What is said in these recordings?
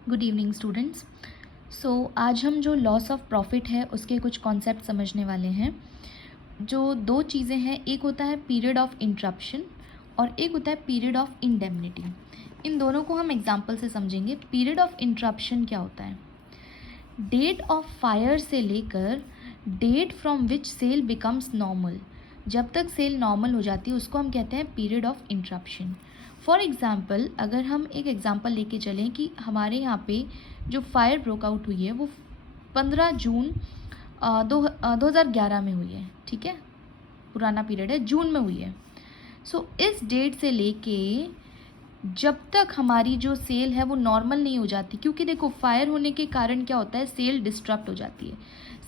Good evening students. आज हम जो लॉस ऑफ प्रॉफिट है उसके कुछ कॉन्सेप्ट समझने वाले हैं। जो दो चीज़ें हैं, एक होता है पीरियड ऑफ इंटरप्शन और एक होता है पीरियड ऑफ इंडेमनिटी। इन दोनों को हम एग्जांपल से समझेंगे। पीरियड ऑफ इंटरप्शन क्या होता है? डेट ऑफ फायर से लेकर date from which sale becomes normal, जब तक सेल नॉर्मल हो जाती है उसको हम कहते हैं period of interruption. For example, अगर हम एक एग्ज़ाम्पल लेके चलें कि हमारे यहाँ पे जो फायर ब्रोकआउट हुई है वो 15 जून 2011 में हुई है, ठीक है, पुराना पीरियड है, जून में हुई है। इस डेट से लेके जब तक हमारी जो सेल है वो नॉर्मल नहीं हो जाती, क्योंकि देखो फायर होने के कारण क्या होता है, सेल डिस्टर्ब हो जाती है,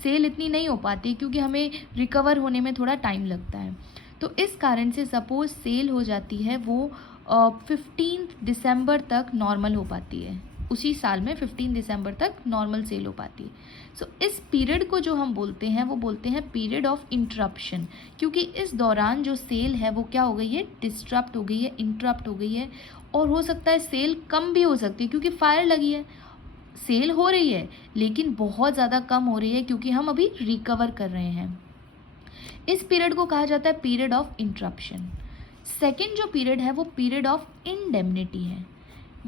सेल इतनी नहीं हो पाती क्योंकि हमें रिकवर होने में थोड़ा टाइम लगता है। तो इस कारण से सपोज सेल हो जाती है वो 15 दिसंबर तक नॉर्मल हो पाती है, उसी साल में 15 दिसंबर तक नॉर्मल सेल हो पाती है। इस पीरियड को जो हम बोलते हैं वो बोलते हैं पीरियड ऑफ इंटरप्शन, क्योंकि इस दौरान जो सेल है वो क्या हो गई है, डिस्टर्ब हो गई है, इंटरप्ट हो गई है। और हो सकता है सेल कम भी हो सकती है क्योंकि फायर लगी है, सेल हो रही है लेकिन बहुत ज़्यादा कम हो रही है क्योंकि हम अभी रिकवर कर रहे हैं। इस पीरियड को कहा जाता है पीरियड ऑफ इंटरप्शन। सेकेंड जो पीरियड है वो पीरियड ऑफ इंडेमनिटी है।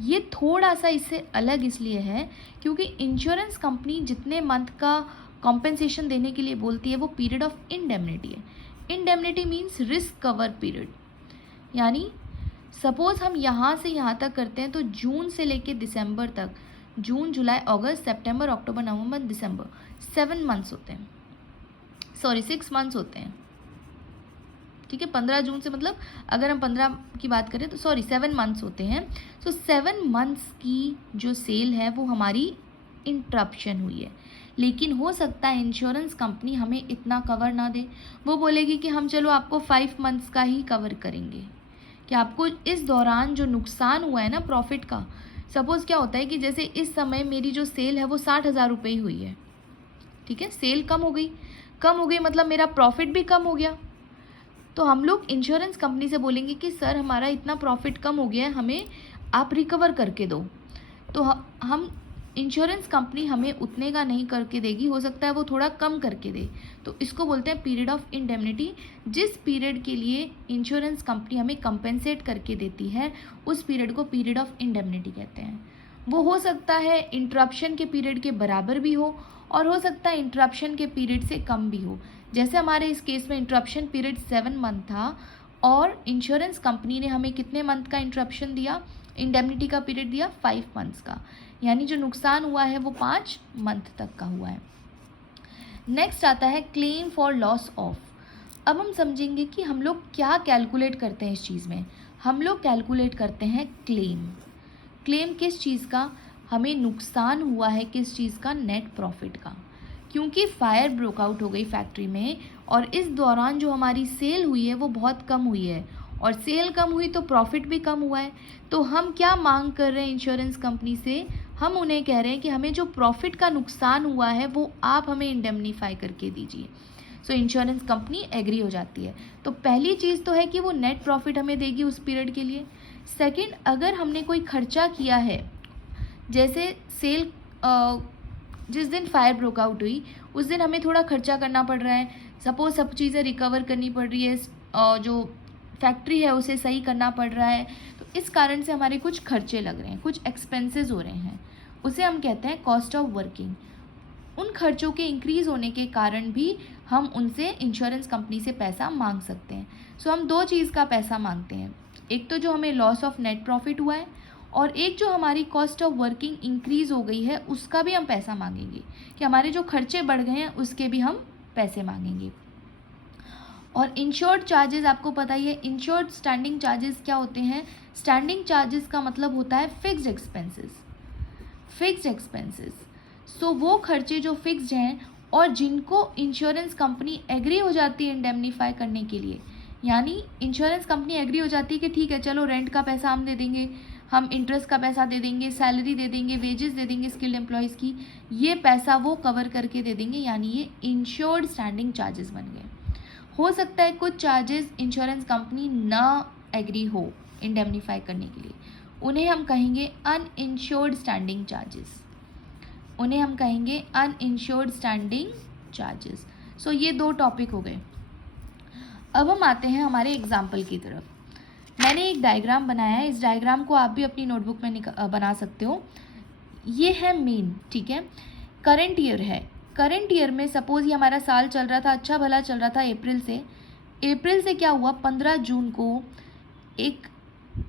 ये थोड़ा सा इससे अलग इसलिए है क्योंकि इंश्योरेंस कंपनी जितने मंथ का कॉम्पेंसेशन देने के लिए बोलती है वो पीरियड ऑफ इंडेमनिटी है। Indemnity means risk cover period, यानी सपोज हम यहाँ से यहाँ तक करते हैं तो जून से लेके दिसंबर तक, जून जुलाई अगस्त सितंबर अक्टूबर नवंबर दिसंबर, 7 मंथ्स होते हैं, सॉरी 6 मंथ्स होते हैं, ठीक है। 15 जून से मतलब अगर हम 15 की बात करें तो 7 मंथ्स होते हैं। 7 मंथ्स की जो सेल है वो हमारी इंटरप्शन हुई है, लेकिन हो सकता है इंश्योरेंस कंपनी हमें इतना कवर ना दे, वो बोलेगी कि हम चलो आपको 5 मंथ्स का ही कवर करेंगे, कि आपको इस दौरान जो नुकसान हुआ है ना प्रॉफिट का, सपोज़ क्या होता है कि जैसे इस समय मेरी जो सेल है वो 60,000 रुपये ही हुई है, ठीक है, सेल कम हो गई मतलब मेरा प्रॉफिट भी कम हो गया। तो हम लोग इंश्योरेंस कंपनी से बोलेंगे कि सर हमारा इतना प्रॉफिट कम हो गया है, हमें आप रिकवर करके दो। तो हम इंश्योरेंस कंपनी हमें उतने का नहीं करके देगी, हो सकता है वो थोड़ा कम करके दे, तो इसको बोलते हैं पीरियड ऑफ इंडेमनिटी। जिस पीरियड के लिए इंश्योरेंस कंपनी हमें कंपेंसेट करके देती है उस पीरियड को पीरियड ऑफ इंडेमनिटी कहते हैं। वो हो सकता है इंटरप्शन के पीरियड के बराबर भी हो और हो सकता है इंटरप्शन के पीरियड से कम भी हो। जैसे हमारे इस केस में इंटरप्शन पीरियड 7 मंथ था और इंश्योरेंस कंपनी ने हमें कितने मंथ का इंटरप्शन दिया, इंडेमनिटी का पीरियड दिया 5 मंथ्स का, यानी जो नुकसान हुआ है वो 5 मंथ तक का हुआ है। नेक्स्ट आता है क्लेम फॉर लॉस ऑफ। अब हम समझेंगे कि हम लोग क्या कैलकुलेट करते हैं इस चीज़ में। हम लोग कैलकुलेट करते हैं क्लेम। क्लेम किस चीज़ का, हमें नुकसान हुआ है किस चीज़ का, नेट प्रॉफिट का, क्योंकि फायर ब्रोकआउट हो गई फैक्ट्री में और इस दौरान जो हमारी सेल हुई है वो बहुत कम हुई है और सेल कम हुई तो प्रॉफिट भी कम हुआ है। तो हम क्या मांग कर रहे हैं इंश्योरेंस कंपनी से, हम उन्हें कह रहे हैं कि हमें जो प्रॉफिट का नुकसान हुआ है वो आप हमें इंडेमनीफाई करके दीजिए। इंश्योरेंस कंपनी एग्री हो जाती है। तो पहली चीज़ तो है कि वो नेट प्रॉफिट हमें देगी उस पीरियड के लिए। सेकंड, अगर हमने कोई खर्चा किया है, जैसे सेल जिस दिन फायर ब्रोकआउट हुई उस दिन हमें थोड़ा खर्चा करना पड़ रहा है, सपोज सब चीज़ें रिकवर करनी पड़ रही है, जो फैक्ट्री है उसे सही करना पड़ रहा है, तो इस कारण से हमारे कुछ खर्चे लग रहे हैं, कुछ एक्सपेंसेस हो रहे हैं, उसे हम कहते हैं कॉस्ट ऑफ वर्किंग। उन खर्चों के इंक्रीज़ होने के कारण भी हम उनसे इंश्योरेंस कंपनी से पैसा मांग सकते हैं। हम दो चीज़ का पैसा मांगते हैं, एक तो जो हमें लॉस ऑफ नेट प्रॉफिट हुआ है और एक जो हमारी कॉस्ट ऑफ वर्किंग इंक्रीज़ हो गई है उसका भी हम पैसा मांगेंगे, कि हमारे जो खर्चे बढ़ गए हैं उसके भी हम पैसे मांगेंगे। और इंश्योर्ड चार्जेस आपको पता ही है, इंश्योर्ड स्टैंडिंग चार्जेस क्या होते हैं। स्टैंडिंग चार्जेस का मतलब होता है फिक्स्ड एक्सपेंसेस। वो खर्चे जो फिक्स्ड हैं और जिनको इंश्योरेंस कंपनी एग्री हो जाती है इंडेमनीफाई करने के लिए, यानी इंश्योरेंस कंपनी एग्री हो जाती है कि ठीक है चलो रेंट का पैसा हम दे देंगे, हम इंटरेस्ट का पैसा दे देंगे, सैलरी दे देंगे, वेजेस दे देंगे स्किल्ड एम्प्लॉयज़ की, ये पैसा वो कवर करके दे देंगे, यानी ये इंश्योर्ड स्टैंडिंग चार्जेस बन गए। हो सकता है कुछ चार्जेस इंश्योरेंस कंपनी ना एग्री हो इंडेमनीफाई करने के लिए, उन्हें हम कहेंगे अनइंश्योर्ड स्टैंडिंग चार्जेस, उन्हें हम कहेंगे अनइंश्योर्ड स्टैंडिंग चार्जेस। सो ये दो टॉपिक हो गए। अब हम आते हैं हमारे एग्जाम्पल की तरफ। मैंने एक डायग्राम बनाया है, इस डायग्राम को आप भी अपनी नोटबुक में बना सकते हो। ये है मेन, ठीक है, करंट ईयर है। करंट ईयर में सपोज ये हमारा साल चल रहा था, अच्छा भला चल रहा था अप्रैल से। अप्रैल से क्या हुआ, 15 जून को एक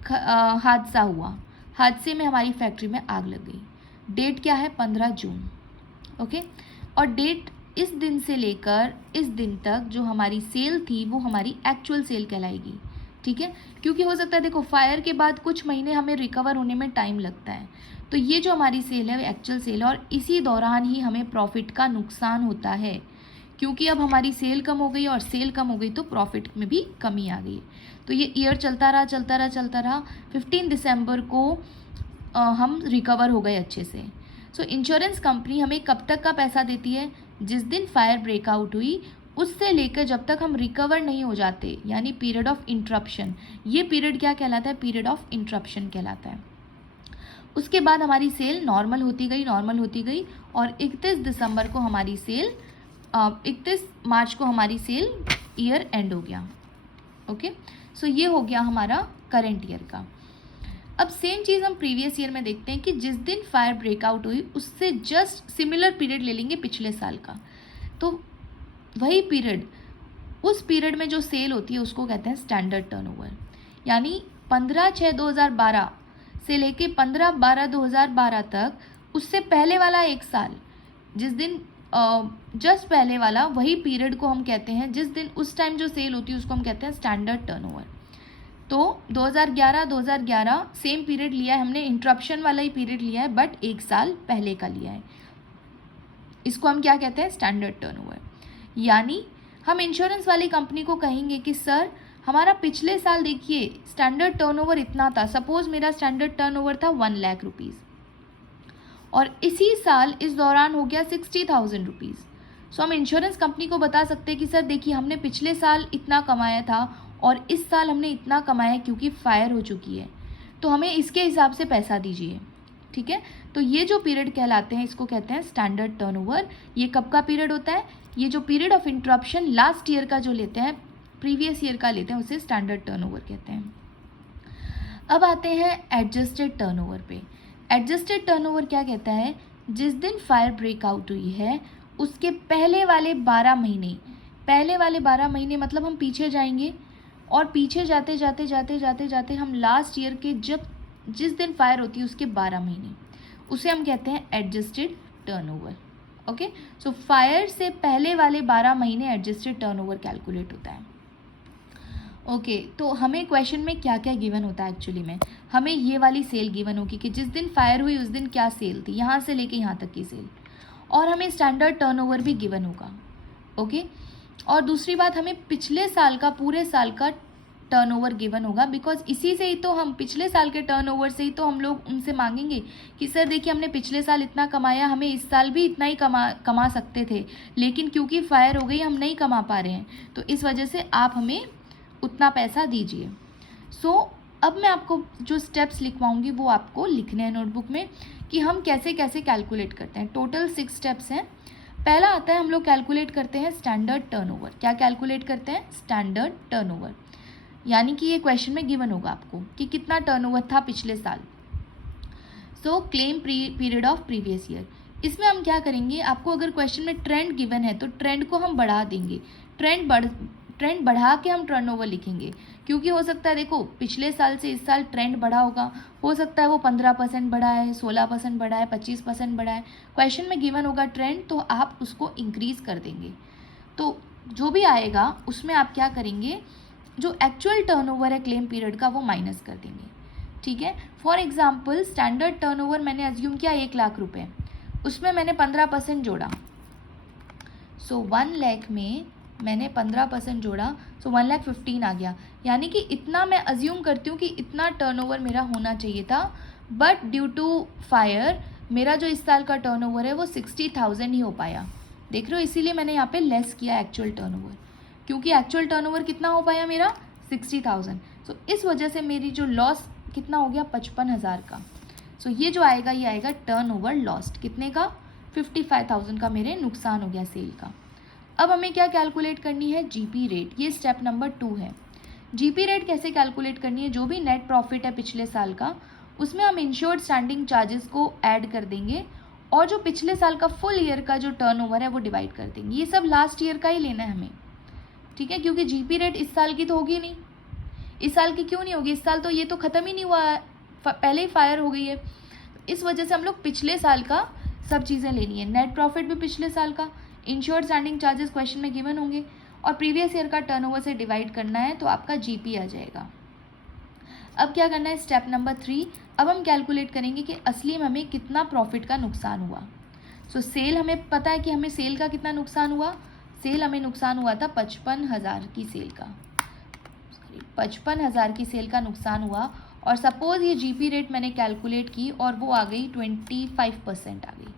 हादसा हुआ, हादसे में हमारी फैक्ट्री में आग लग गई। डेट क्या है, 15 जून, ओके। और डेट इस दिन से लेकर इस दिन तक जो हमारी सेल थी वो हमारी एक्चुअल सेल कहलाएगी, ठीक है। क्योंकि हो सकता है, देखो, फायर के बाद कुछ महीने हमें रिकवर होने में टाइम लगता है, तो ये जो हमारी सेल है वो एक्चुअल सेल है। और इसी दौरान ही हमें प्रॉफिट का नुकसान होता है, क्योंकि अब हमारी सेल कम हो गई, और सेल कम हो गई तो प्रॉफिट में भी कमी आ गई। तो ये ईयर चलता रहा। 15 दिसंबर को हम रिकवर हो गए अच्छे से। सो इंश्योरेंस कंपनी हमें कब तक का पैसा देती है, जिस दिन फायर ब्रेकआउट हुई उससे लेकर जब तक हम रिकवर नहीं हो जाते, यानी पीरियड ऑफ इंटरप्शन। ये पीरियड क्या कहलाता है, पीरियड ऑफ इंटरप्शन कहलाता है। उसके बाद हमारी सेल नॉर्मल होती गई और 31 दिसंबर को हमारी सेल 31 मार्च को हमारी सेल ईयर एंड हो गया, ओके। सो ये हो गया हमारा करंट ईयर का। अब सेम चीज़ हम प्रीवियस ईयर में देखते हैं कि जिस दिन फायर ब्रेकआउट हुई उससे जस्ट सिमिलर पीरियड ले लेंगे पिछले साल का, तो वही पीरियड, उस पीरियड में जो सेल होती है उसको कहते हैं स्टैंडर्ड टर्नओवर। यानी 15/6/2012 से लेके 15/12/2012 तक, उससे पहले वाला एक साल, जिस दिन जस्ट पहले वाला, वही पीरियड को हम कहते हैं, जिस दिन उस टाइम जो सेल होती है उसको हम कहते हैं स्टैंडर्ड टर्नओवर। तो 2011 सेम पीरियड लिया है हमने, इंटरप्शन वाला ही पीरियड लिया है, बट एक साल पहले का लिया है, इसको हम क्या कहते हैं, स्टैंडर्ड टर्नओवर। यानी हम इंश्योरेंस वाली कंपनी को कहेंगे कि सर हमारा पिछले साल देखिए स्टैंडर्ड टर्नओवर इतना था, सपोज मेरा स्टैंडर्ड टर्नओवर था 1 लाख रुपीज़, और इसी साल इस दौरान हो गया 60,000 रुपीज़। सो हम इंश्योरेंस कंपनी को बता सकते हैं कि सर देखिए हमने पिछले साल इतना कमाया था और इस साल हमने इतना कमाया क्योंकि फायर हो चुकी है, तो हमें इसके हिसाब से पैसा दीजिए, ठीक है। तो ये जो पीरियड कहलाते हैं इसको कहते हैं स्टैंडर्ड टर्नओवर। ये कब का पीरियड होता है, ये जो period of interruption last year का जो लेते हैं, प्रीवियस ईयर का लेते हैं, उसे स्टैंडर्ड टर्नओवर कहते हैं। अब आते हैं एडजस्टेड टर्नओवर पे। एडजस्टेड टर्नओवर क्या कहता है, जिस दिन फायर ब्रेकआउट हुई है उसके पहले वाले 12 महीने, मतलब हम पीछे जाएंगे और पीछे जाते हम लास्ट ईयर के जिस दिन फायर होती है उसके 12 महीने, उसे हम कहते हैं adjusted turnover, okay. So fire से पहले वाले 12 महीने एडजस्टेड टर्नओवर कैलकुलेट होता है, ओके। तो हमें क्वेश्चन में क्या क्या गिवन होता है, एक्चुअली में हमें ये वाली सेल गिवन होगी कि जिस दिन फायर हुई उस दिन क्या सेल थी, यहाँ से लेके यहाँ तक की सेल, और हमें स्टैंडर्ड टर्नओवर भी गिवन होगा, ओके। और दूसरी बात, हमें पिछले साल का, पूरे साल का टर्नओवर गिवन होगा, बिकॉज इसी से ही तो हम, पिछले साल के टर्नओवर से ही तो हम लोग उनसे मांगेंगे कि सर देखिए हमने पिछले साल इतना कमाया, हमें इस साल भी इतना ही कमा सकते थे, लेकिन क्योंकि फायर हो गई हम नहीं कमा पा रहे हैं, तो इस वजह से आप हमें उतना पैसा दीजिए। सो अब मैं आपको जो स्टेप्स लिखवाऊंगी वो आपको लिखने हैं नोटबुक में कि हम कैसे कैसे कैलकुलेट करते हैं। टोटल 6 स्टेप्स हैं। पहला आता है, हम लोग कैलकुलेट करते हैं स्टैंडर्ड टर्नओवर। क्या कैलकुलेट करते हैं, स्टैंडर्ड टर्नओवर, यानी कि ये क्वेश्चन में गिवन होगा आपको कि कितना टर्नओवर था पिछले साल। सो claim period of previous year, इसमें हम क्या करेंगे, आपको अगर क्वेश्चन में ट्रेंड गिवन है तो ट्रेंड को हम बढ़ा देंगे, ट्रेंड बढ़ा के हम टर्नओवर लिखेंगे, क्योंकि हो सकता है, देखो, पिछले साल से इस साल ट्रेंड बढ़ा होगा, हो सकता है वो 15% बढ़ा है, 16% बढ़ा है, 25% बढ़ा है, क्वेश्चन में गिवन होगा ट्रेंड, तो आप उसको इंक्रीज़ कर देंगे। तो जो भी आएगा उसमें आप क्या करेंगे, जो एक्चुअल टर्नओवर है क्लेम पीरियड का वो माइनस कर देंगे, ठीक है। फॉर एग्जांपल स्टैंडर्ड टर्नओवर मैंने अज्यूम किया 1 लाख रुपए, उसमें मैंने 15% जोड़ा, सो 1 लाख में मैंने 15% जोड़ा, सो 1,15,000 आ गया, यानी कि इतना मैं अज्यूम करती हूँ कि इतना टर्नओवर मेरा होना चाहिए था, बट ड्यू टू फायर मेरा जो इस साल का टर्नओवर है वो 60,000 ही हो पाया, देख रहे हो, इसीलिए मैंने यहाँ पे लेस किया एक्चुअल टर्नओवर, क्योंकि एक्चुअल टर्नओवर कितना हो पाया मेरा 60,000। सो इस वजह से मेरी जो लॉस कितना हो गया 55,000 का। सो ये जो आएगा ये आएगा टर्नओवर लॉस्ट, कितने का 55,000 का मेरे नुकसान हो गया सेल का। अब हमें क्या कैलकुलेट करनी है, जीपी रेट, ये स्टेप नंबर 2 है। जीपी रेट कैसे कैलकुलेट करनी है, जो भी नेट प्रॉफिट है पिछले साल का उसमें हम इंश्योर्ड स्टैंडिंग चार्जेस को ऐड कर देंगे और जो पिछले साल का फुल ईयर का जो टर्नओवर है वो डिवाइड कर देंगे। ये सब लास्ट ईयर का ही लेना है हमें, ठीक है, क्योंकि जीपी रेट इस साल की तो होगी नहीं। इस साल की क्यों नहीं होगी, इस साल तो ये तो ख़त्म ही नहीं हुआ है, पहले ही फायर हो गई है। इस वजह से हम लोग पिछले साल का सब चीज़ें लेनी है, नेट प्रॉफिट भी पिछले साल का, इंश्योर्ड स्टैंडिंग चार्जेस क्वेश्चन में गिवन होंगे और प्रीवियस ईयर का टर्नओवर से डिवाइड करना है तो आपका जीपी आ जाएगा। अब क्या करना है, स्टेप नंबर 3, अब हम कैलकुलेट करेंगे कि असली में हमें कितना प्रॉफिट का नुकसान हुआ। सो सेल हमें पता है कि हमें सेल का कितना नुकसान हुआ, सेल हमें नुकसान हुआ था 55,000 की सेल का, 55,000 की सेल का नुकसान हुआ। और सपोज ये जीपी रेट मैंने कैलकुलेट की और वो आ गई 25% आ गई।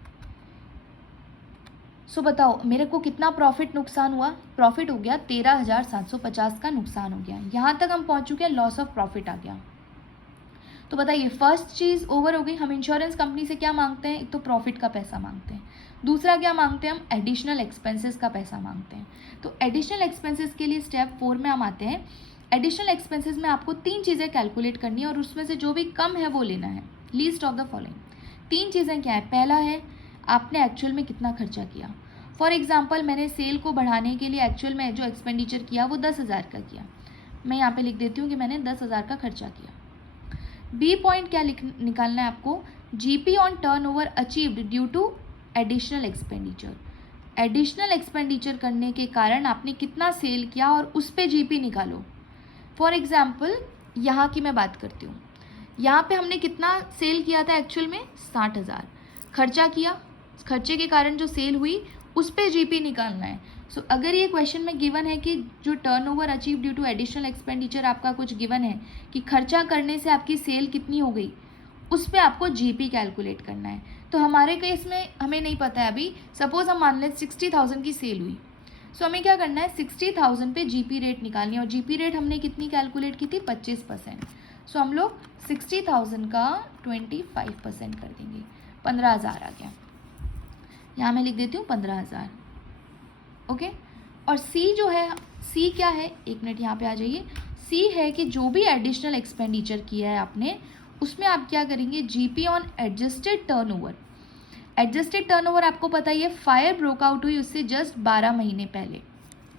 सो बताओ मेरे को कितना प्रॉफिट नुकसान हुआ, प्रॉफिट हो गया 13,750 का नुकसान हो गया। यहाँ तक हम पहुँच चुके हैं, लॉस ऑफ प्रॉफिट आ गया। तो बताइए फर्स्ट चीज़ ओवर हो गई। हम इंश्योरेंस कंपनी से क्या मांगते हैं, एक तो प्रॉफिट का पैसा मांगते हैं, दूसरा क्या मांगते हैं हम एडिशनल एक्सपेंसेस का पैसा मांगते हैं। तो एडिशनल एक्सपेंसेस के लिए स्टेप 4 में हम आते हैं। एडिशनल एक्सपेंसेस में आपको 3 चीज़ें कैलकुलेट करनी है और उसमें से जो भी कम है वो लेना है, लीस्ट ऑफ द फॉलोइंग। 3 चीज़ें क्या है, पहला है आपने एक्चुअल में कितना खर्चा किया। फॉर एग्जाम्पल मैंने सेल को बढ़ाने के लिए एक्चुअल में जो एक्सपेंडिचर किया वो 10,000 का किया, मैं यहाँ पे लिख देती हूँ कि मैंने 10,000 का खर्चा किया। बी पॉइंट क्या निकालना है आपको, GP on turnover achieved due to additional expenditure. Additional expenditure करने के कारण आपने कितना सेल किया और उस पर जीपी निकालो। फॉर एग्जाम्पल यहाँ की मैं बात करती हूँ, यहाँ पे हमने कितना सेल किया था एक्चुअल में 60,000, खर्चा किया, खर्चे के कारण जो सेल हुई उस पर जीपी निकालना है। सो अगर ये क्वेश्चन में गिवन है कि जो turnover achieve due to additional expenditure आपका कुछ गिवन है कि खर्चा करने से आपकी सेल कितनी हो गई, उस पर आपको जीपी कैलकुलेट करना है। तो हमारे केस में हमें नहीं पता है अभी, सपोज हम मान लें 60,000 की सेल हुई, सो हमें क्या करना है 60,000 पे जीपी रेट निकालनी है और जीपी रेट हमने कितनी कैलकुलेट की थी 25%। सो हम लोग 60,000 का 25% कर देंगे, 15,000 आ गया। यहाँ मैं लिख देती हूँ 15,000, ओके। और सी जो है, सी क्या है, एक मिनट यहाँ पे आ जाइए। सी है कि जो भी एडिशनल एक्सपेंडिचर किया है आपने उसमें आप क्या करेंगे, GP on adjusted turnover. Adjusted turnover आपको पता ही है, फायर ब्रोकआउट हुई उससे जस्ट 12 महीने पहले,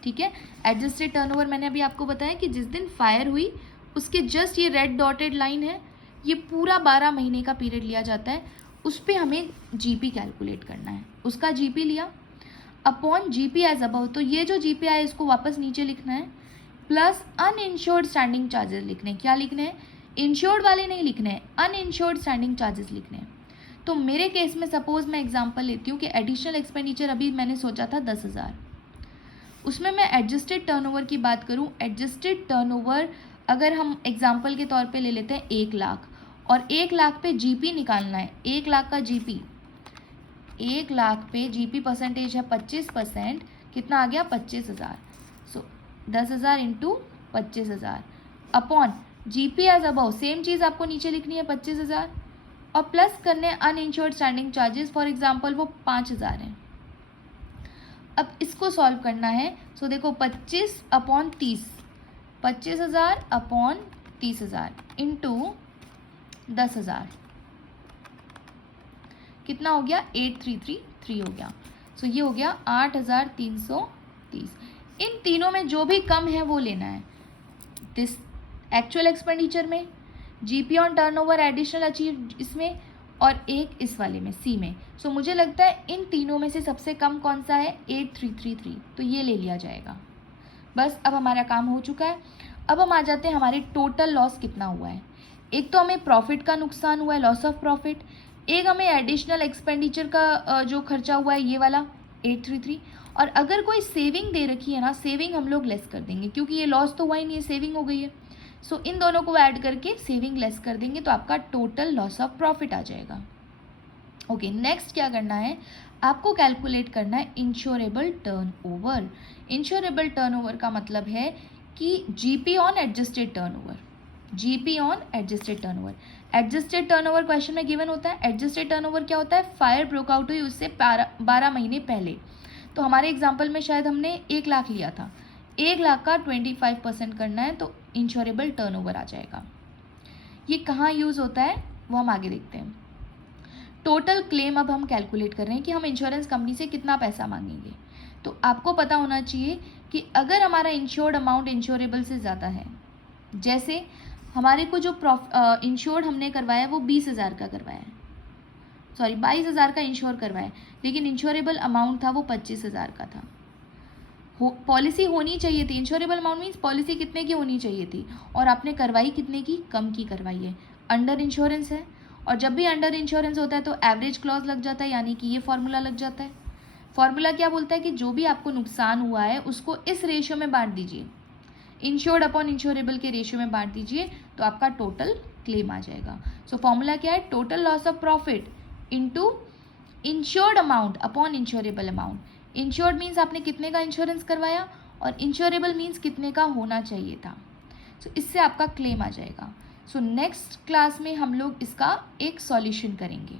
ठीक है। एडजस्टेड टर्नओवर मैंने अभी आपको बताया कि जिस दिन फायर हुई उसके जस्ट ये रेड डॉटेड लाइन है, ये पूरा 12 महीने का पीरियड लिया जाता है, उस पर हमें जीपी कैलकुलेट करना है। उसका जीपी लिया अपॉन जीपी एज अबव, तो ये जो जीपी आया इसको वापस नीचे लिखना है, प्लस अनइंश्योर्ड स्टैंडिंग चार्जेस लिखने हैं। क्या लिखने हैं, इंश्योर्ड वाले नहीं लिखने हैं, अनइंश्योर्ड स्टैंडिंग चार्जेस लिखने हैं। तो मेरे केस में सपोज मैं एग्जांपल लेती हूँ कि एडिशनल एक्सपेंडिचर अभी मैंने सोचा था 10,000, उसमें मैं एडजस्टेड टर्नओवर की बात करूँ, एडजस्टेड टर्नओवर अगर हम एग्जाम्पल के तौर पे ले लेते हैं 1 लाख, और 1 लाख पे जीपी निकालना है, 1 लाख का जीपी, 1 लाख पे जीपी परसेंटेज है 25%, कितना आ गया 25,000। So 10,000 into 25,000 upon GP as above, same चीज़ आपको नीचे लिखनी है 25,000 और प्लस करने uninsured standing charges, for example वो 5,000 हैं। अब इसको सॉल्व करना है। सो देखो 25 अपॉन 30, 25,000 अपॉन 30,000 इंटू 10,000 कितना हो गया 8333 हो गया। सो ये हो गया 8,330। इन तीनों में जो भी कम है वो लेना है, दिस एक्चुअल एक्सपेंडिचर में, GP on turnover additional achieve इसमें, और एक इस वाले में सी में। सो मुझे लगता है इन तीनों में से सबसे कम कौन सा है, 8333, तो ये ले लिया जाएगा। बस अब हमारा काम हो चुका है। अब हम आ जाते हैं हमारे टोटल लॉस कितना हुआ है। एक तो हमें प्रॉफिट का नुकसान हुआ है, लॉस ऑफ प्रॉफिट, एक हमें एडिशनल एक्सपेंडिचर का जो खर्चा हुआ है ये वाला 833, और अगर कोई सेविंग दे रखी है ना, सेविंग हम लोग लेस कर देंगे क्योंकि ये लॉस तो हुआ ही नहीं है, सेविंग हो गई है। सो इन दोनों को ऐड करके सेविंग लेस कर देंगे तो आपका टोटल लॉस ऑफ प्रॉफिट आ जाएगा। ओके, नेक्स्ट क्या करना है, आपको कैलकुलेट करना है इंश्योरेबल टर्नओवर। इंश्योरेबल टर्नओवर का मतलब है कि GP on adjusted turnover. GP on adjusted turnover. Adjusted turnover question में गिवन होता है। एडजस्टेड टर्नओवर क्या होता है? फायर ब्रोक आउट हुई उससे 12 महीने पहले। तो हमारे एग्जाम्पल में शायद हमने 1 लाख लिया था, 1 लाख का 25% करना है तो इंश्योरेबल टर्नओवर आ जाएगा। ये कहाँ यूज़ होता है वो हम आगे देखते हैं। टोटल क्लेम अब हम कैलकुलेट कर रहे हैं कि हम इंश्योरेंस कंपनी से कितना पैसा मांगेंगे। तो आपको पता होना चाहिए कि अगर हमारा इंश्योर्ड अमाउंट इंश्योरेबल से ज़्यादा है, जैसे हमारे को जो इंश्योर्ड हमने करवाया वो 20,000 का करवाया है, सॉरी 22,000 का इंश्योर करवाया, लेकिन इंश्योरेबल अमाउंट था वो 25,000 का था। पॉलिसी होनी चाहिए थी, इंश्योरेबल अमाउंट मीन्स पॉलिसी कितने की होनी चाहिए थी, और आपने करवाई कितने की? कम की करवाई है। अंडर इंश्योरेंस है, और जब भी अंडर इंश्योरेंस होता है तो एवरेज क्लॉज लग जाता है, यानी कि ये फॉर्मूला लग जाता है। फॉर्मूला क्या बोलता है कि जो भी आपको नुकसान हुआ है उसको इस रेशियो में बांट दीजिए, इंश्योर्ड अपॉन इंश्योरेबल के रेशियो में बांट दीजिए, तो आपका टोटल क्लेम आ जाएगा। सो फॉर्मूला क्या है? Total loss of profit into insured amount upon insurable amount. Insured means आपने कितने का इंश्योरेंस करवाया, और इंश्योरेबल मीन्स कितने का होना चाहिए था। सो इससे आपका क्लेम आ जाएगा। सो नेक्स्ट क्लास में हम लोग इसका एक सॉल्यूशन करेंगे।